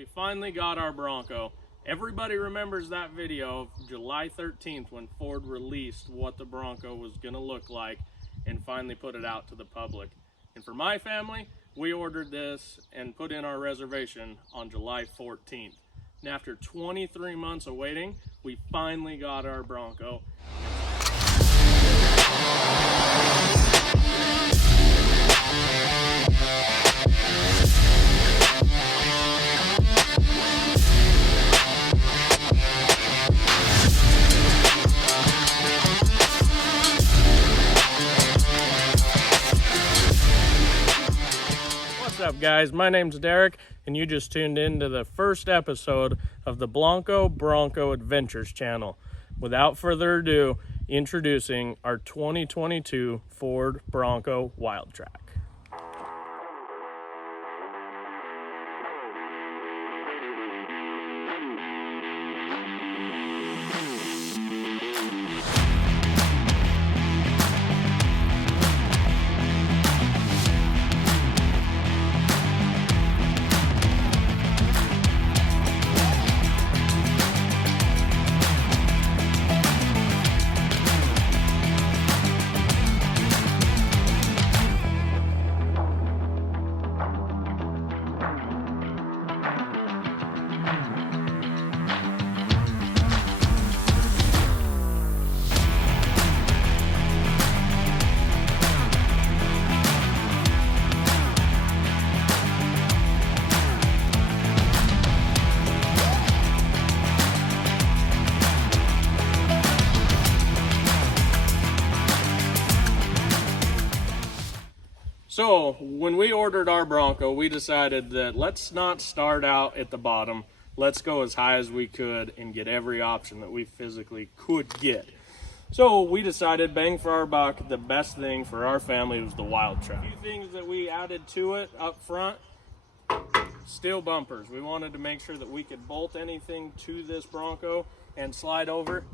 we finally got our Bronco. Everybody remembers that video of July 13th when Ford released what the Bronco was gonna look like and finally put it out to the public. And for my family, we ordered this and put in our reservation on July 14th. And after 23 months of waiting, we finally got our Bronco. What's up, guys? My name's Derek, and you just tuned in to the first episode of the Bronco Adventures channel. Without further ado, introducing our 2022 Ford Bronco Wildtrak. So when we ordered our Bronco, we decided that let's not start out at the bottom. Let's go as high as we could and get every option that we physically could get. So we decided, bang for our buck, the best thing for our family was the Wildtrak. A few things that we added to it up front: steel bumpers. We wanted to make sure that we could bolt anything to this Bronco and slide over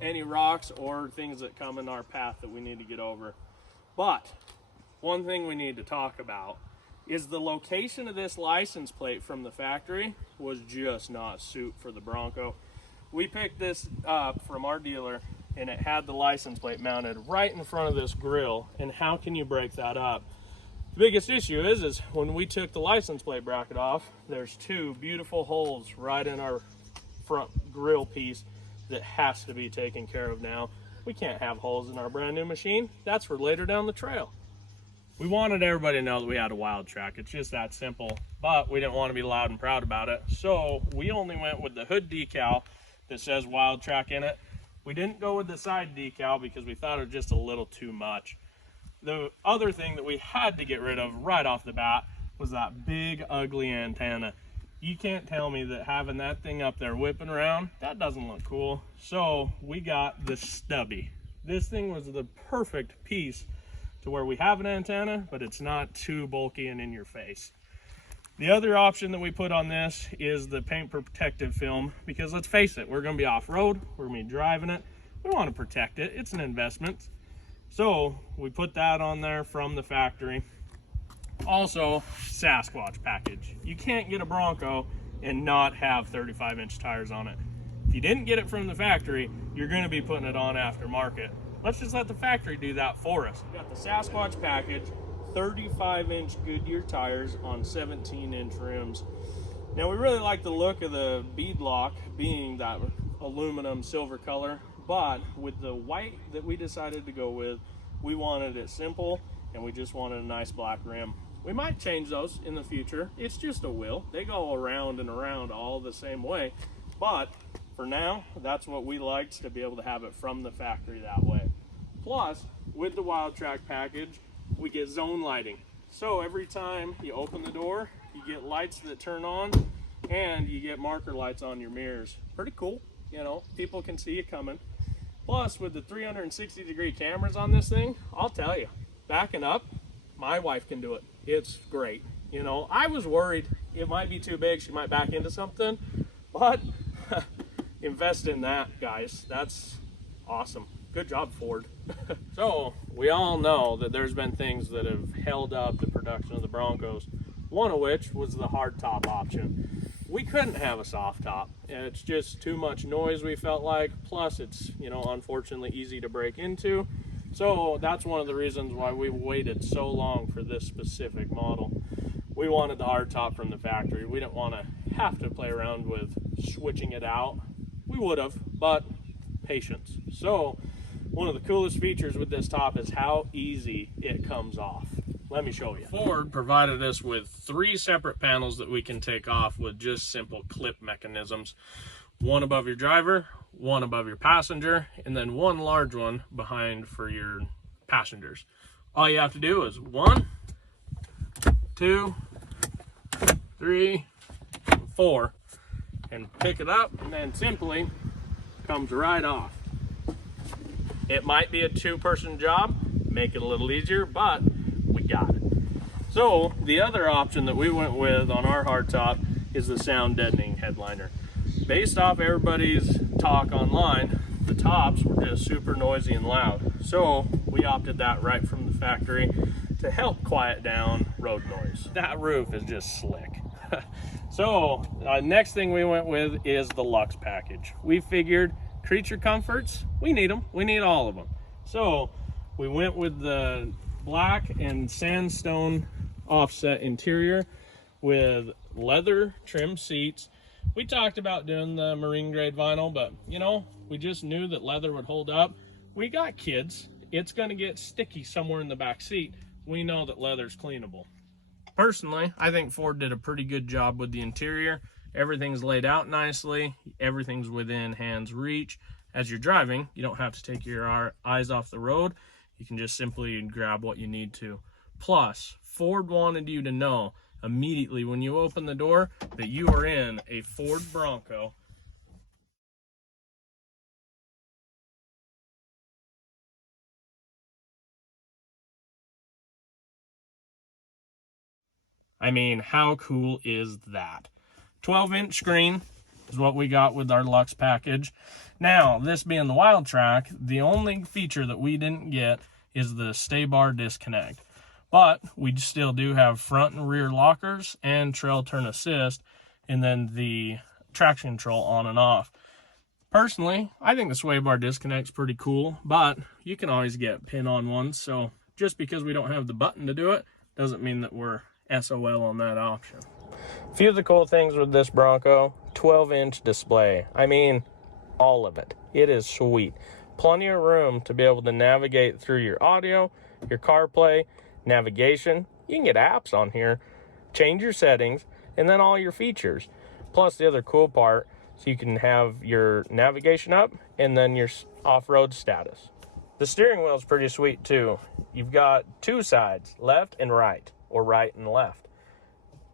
any rocks or things that come in our path that we need to get over. But one thing we need to talk about is the location of this license plate from the factory was just not suit for the Bronco. We picked this up from our dealer and it had the license plate mounted right in front of this grill, and how can you break that up? The biggest issue is when we took the license plate bracket off, there's two beautiful holes right in our front grill piece that has to be taken care of now. We can't have holes in our brand new machine. That's for later down the trail. We wanted everybody to know that we had a Wildtrak. It's just that simple, but we didn't want to be loud and proud about it. So we only went with the hood decal that says Wildtrak in it. We didn't go with the side decal because we thought it was just a little too much. The other thing that we had to get rid of right off the bat was that big ugly antenna. You can't tell me that having that thing up there whipping around, that doesn't look cool. So we got the Stubby. This thing was the perfect piece to where we have an antenna, but it's not too bulky and in your face. The other option that we put on this is the paint protective film, because let's face it, we're going to be off-road, we're going to be driving it, we want to protect it, it's an investment. So we put that on there from the factory. Also, Sasquatch Package. You can't get a Bronco and not have 35-inch tires on it. If you didn't get it from the factory, you're going to be putting it on aftermarket. Let's just let the factory do that for us. We got the Sasquatch Package, 35-inch Goodyear tires on 17-inch rims. Now we really like the look of the bead lock being that aluminum silver color, but with the white that we decided to go with, we wanted it simple and we just wanted a nice black rim. We might change those in the future. It's just a wheel. They go around and around all the same way, but for now, that's what we liked, to be able to have it from the factory that way. Plus, with the Wildtrak package, we get zone lighting. So every time you open the door, you get lights that turn on, and you get marker lights on your mirrors. Pretty cool, you know, people can see you coming. Plus, with the 360-degree cameras on this thing, I'll tell you, backing up, my wife can do it. It's great. You know, I was worried it might be too big, she might back into something, but invest in that, guys. That's awesome. Good job, Ford. So we all know that there's been things that have held up the production of the Broncos, one of which was the hardtop option. We couldn't have a soft top. It's just too much noise, we felt like, plus it's, you know, unfortunately easy to break into. So that's one of the reasons why we waited so long for this specific model. We wanted the hard top from the factory. We didn't want to have to play around with switching it out. We would have, but patience. So one of the coolest features with this top is how easy it comes off. Let me show you. Ford provided us with 3 separate panels that we can take off with just simple clip mechanisms. One above your driver, one above your passenger, and then one large one behind for your passengers. All you have to do is 1, 2, 3, 4, and pick it up, and then simply comes right off. It might be a 2-person job, make it a little easier, but we got it. So the other option that we went with on our hardtop is the sound deadening headliner. Based off everybody's talk online, the tops were just super noisy and loud. So we opted that right from the factory to help quiet down road noise. That roof is just slick. So next thing we went with is the Luxe package. We figured creature comforts, we need them. We need all of them. So we went with the black and sandstone offset interior with leather trim seats. We talked about doing the marine grade vinyl, but you know, we just knew that leather would hold up. We got kids. It's going to get sticky somewhere in the back seat. We know that leather's cleanable. Personally, I think Ford did a pretty good job with the interior. Everything's laid out nicely. Everything's within hand's reach. As you're driving, you don't have to take your eyes off the road. You can just simply grab what you need to. Plus, Ford wanted you to know immediately when you open the door that you are in a Ford Bronco. I mean, how cool is that? 12-inch screen is what we got with our Luxe package. Now, this being the Wildtrak, the only feature that we didn't get is the stay bar disconnect. But we still do have front and rear lockers and trail turn assist, and then the traction control on and off. Personally, I think the sway bar disconnect's pretty cool, but you can always get pin-on ones, so just because we don't have the button to do it doesn't mean that we're SOL on that option. A few of the cool things with this Bronco, 12-inch display. I mean, all of it. It is sweet. Plenty of room to be able to navigate through your audio, your CarPlay, navigation. You can get apps on here, change your settings, and then all your features. Plus the other cool part, so you can have your navigation up and then your off-road status. The steering wheel is pretty sweet too. You've got 2 sides, left and right, or right and left.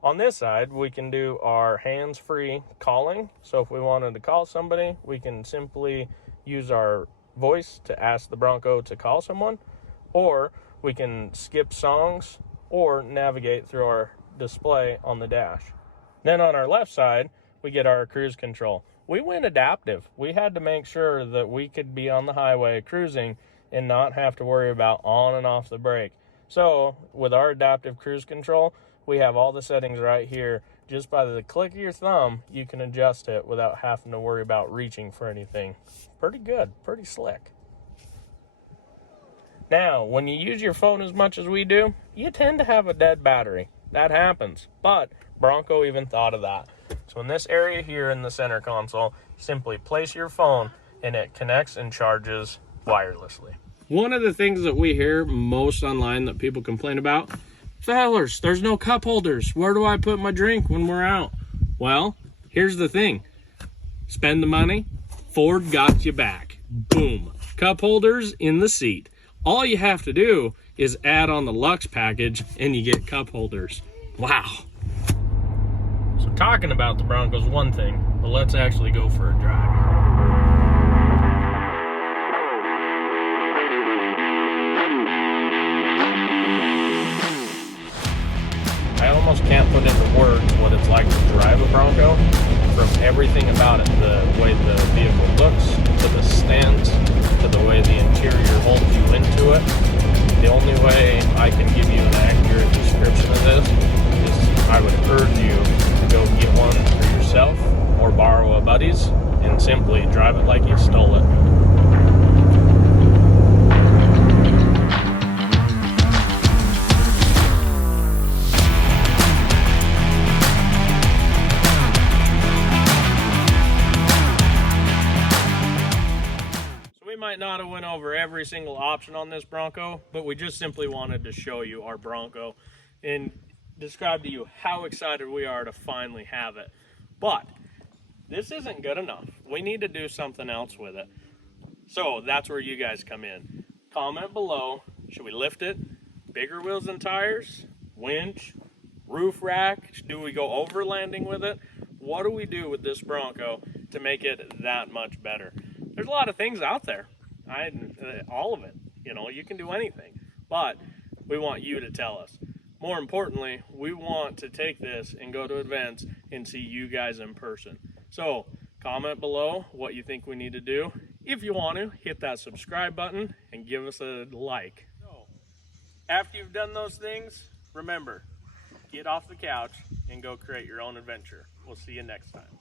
On this side, we can do our hands-free calling. So if we wanted to call somebody, we can simply use our voice to ask the Bronco to call someone, or we can skip songs or navigate through our display on the dash. Then on our left side, we get our cruise control. We went adaptive. We had to make sure that we could be on the highway cruising and not have to worry about on and off the brake. So with our adaptive cruise control, we have all the settings right here. Just by the click of your thumb, you can adjust it without having to worry about reaching for anything. Pretty good, pretty slick. Now, when you use your phone as much as we do, you tend to have a dead battery. That happens, but Bronco even thought of that. So in this area here in the center console, simply place your phone and it connects and charges wirelessly. One of the things that we hear most online that people complain about, fellas, there's no cup holders. Where do I put my drink when we're out? Well, here's the thing. Spend the money, Ford got you back. Boom. Cup holders in the seat. All you have to do is add on the Luxe package and you get cup holders. Wow. So talking about the Bronco's one thing, but let's actually go for a drive. I almost can't put into words what it's like to drive a Bronco. From everything about it, the way the vehicle looks, to the stance, to the way the interior holds you into it. The only way I can give you an accurate description of this is I would urge you to go get one for yourself buddies and simply drive it like you stole it. We might not have went over every single option on this Bronco, but we just simply wanted to show you our Bronco and describe to you how excited we are to finally have it. But this isn't good enough. We need to do something else with it. So that's where you guys come in. Comment below, should we lift it? Bigger wheels and tires? Winch? Roof rack? Do we go overlanding with it? What do we do with this Bronco to make it that much better? There's a lot of things out there. All of it. You know, you can do anything. But we want you to tell us. More importantly, we want to take this and go to events and see you guys in person. So comment below what you think we need to do. If you want to, hit that subscribe button and give us a like. So, after you've done those things, remember, get off the couch and go create your own adventure. We'll see you next time.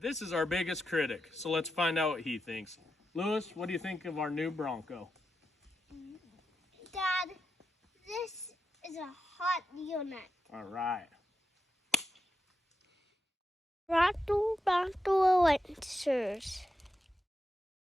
This is our biggest critic, so let's find out what he thinks. Lewis, what do you think of our new Bronco? Dad, this is a hot unit. All right. Bronco Adventures.